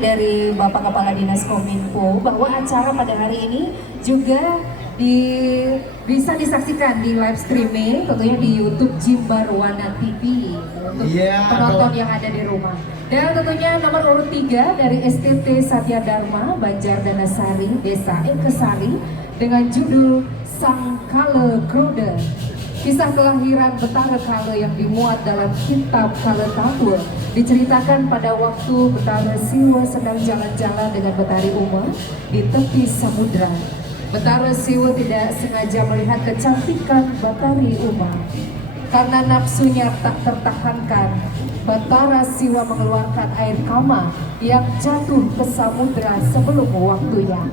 dari Bapak Kepala Dinas Kominfo bahwa acara pada hari ini juga bisa disaksikan di live streaming tentunya di YouTube Jimbarwana TV untuk penonton yang ada di rumah. Dan tentunya nomor urut 3 dari STT Satya Dharma Banjar Danasari Desa Ekesari dengan judul Sang Kale Krode. Kisah kelahiran Betara Kale yang dimuat dalam kitab Kale Tabur diceritakan pada waktu Betara Siwa sedang jalan-jalan dengan Betari Uma di tepi samudra. Betara Siwa tidak sengaja melihat kecantikan Betari Uma. Karena nafsunya tak tertahankan, Betara Siwa mengeluarkan air kama yang jatuh ke samudra sebelum waktunya.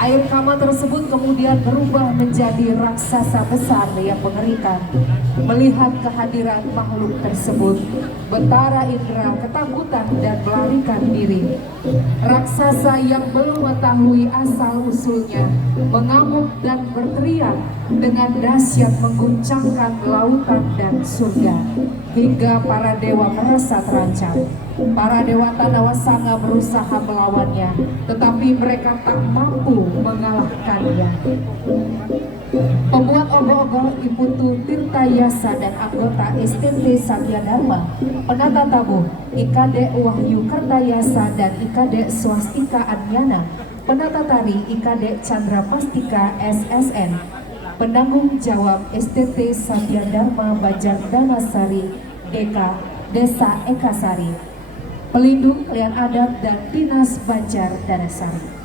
Air kama tersebut kemudian berubah menjadi raksasa besar yang mengerikan. Melihat kehadiran makhluk tersebut, Betara Indra ketakutan dan melarikan diri. Raksasa yang belum mengetahui asal-usulnya mengamuk dan berteriak dengan dahsyat mengguncangkan lautan dan surga, hingga para dewa merasa terancam. Para dewata Nawasanga berusaha melawannya, tetapi mereka tak mampu mengalahkannya. Pembuat ogoh-ogoh Iputu Tirta Yasa dan anggota STT Satya Dharma, penata tabuh IKD Wahyu Kartayasa dan IKD Swastika Anyana, penata tari IKD Chandra Pastika SSN, penanggung jawab STT Satya Dharma Banjar Danasari Desa Ekasari, pelindung kalian adat dan dinas Banjar Danasari.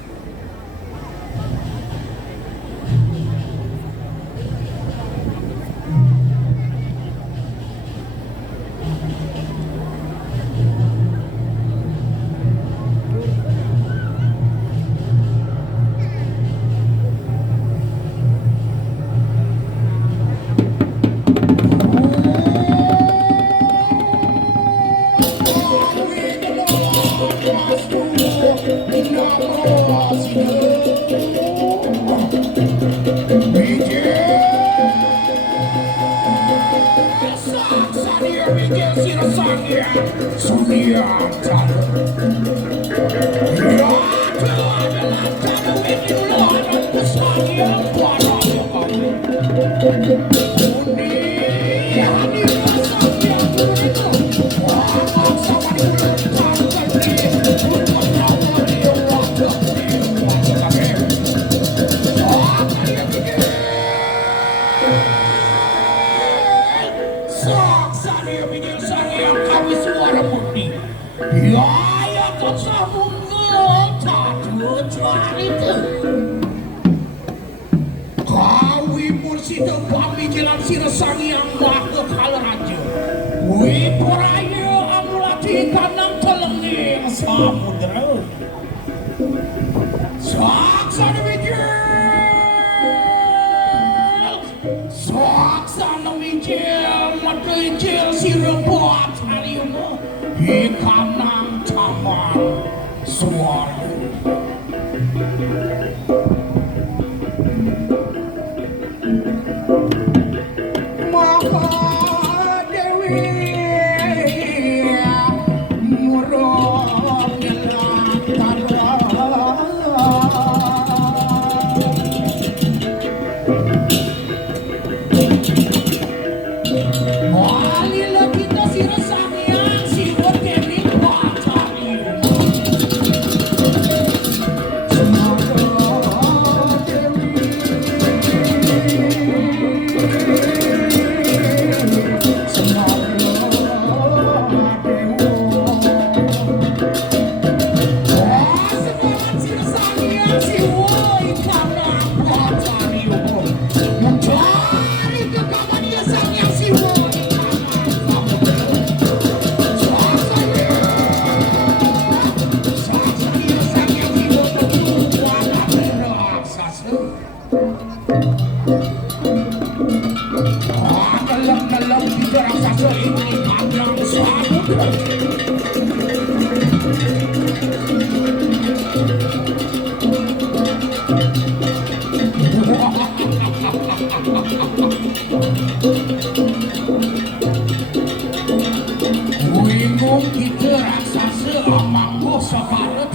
Kita raksasa amang bosa pada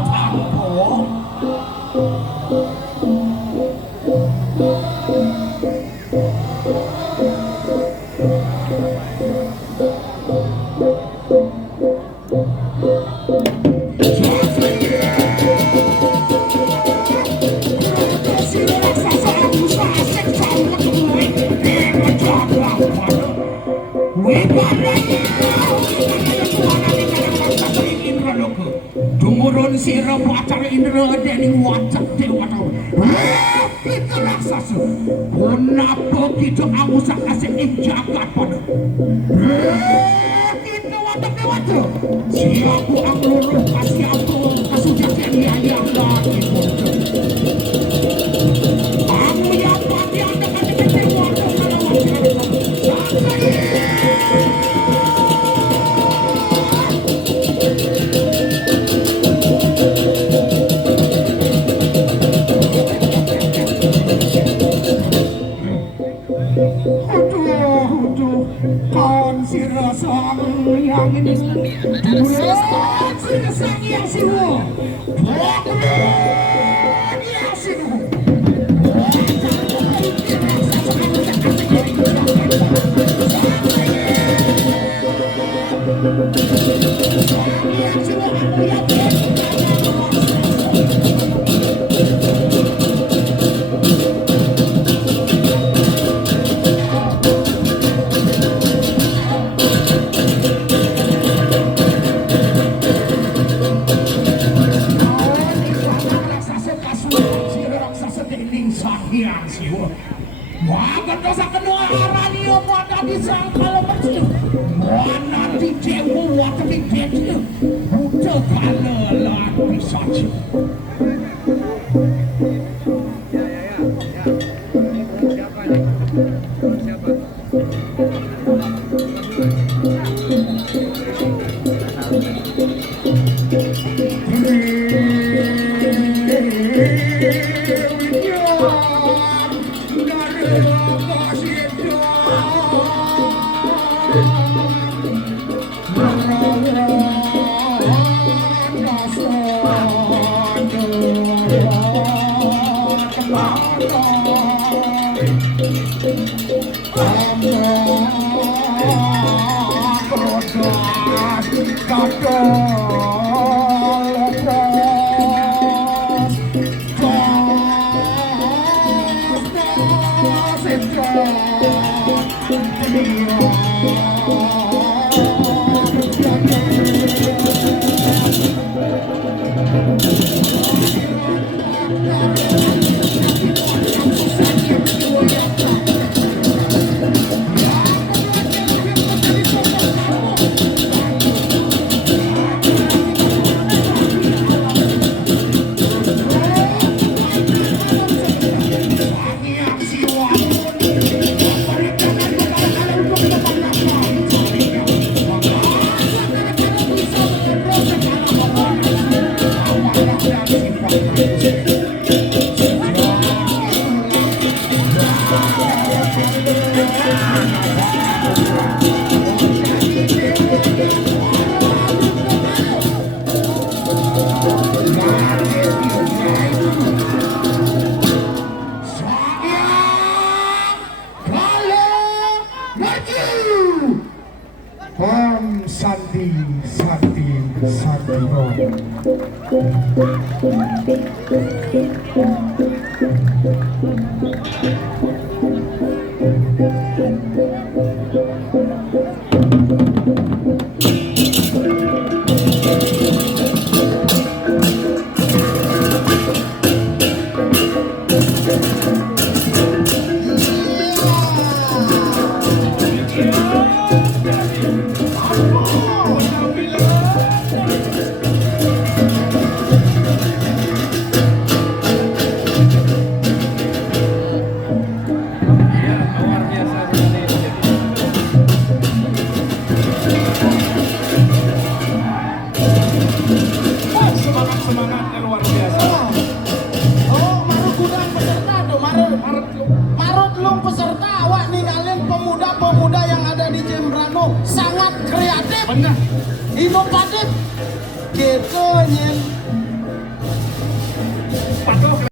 tampo. Dumurun sira pacar indra dening wajah dewata. Kita raksasa kenapa kita awusak asik ing jagat pada. Kita wajah dewata. Siapa ang luluh kasih apa kasujakan yang lagi bodoh. Aku yang pati anda kan dipikir wajah kalau wajah yang ini sang yang siwo yang siwo Maga dosa kedua radio pada disangkal bersih. Mana di dewa waktu di dewa buta kalelan pisaci. Sangat kreatif, inovatif, gitu nyen. patuh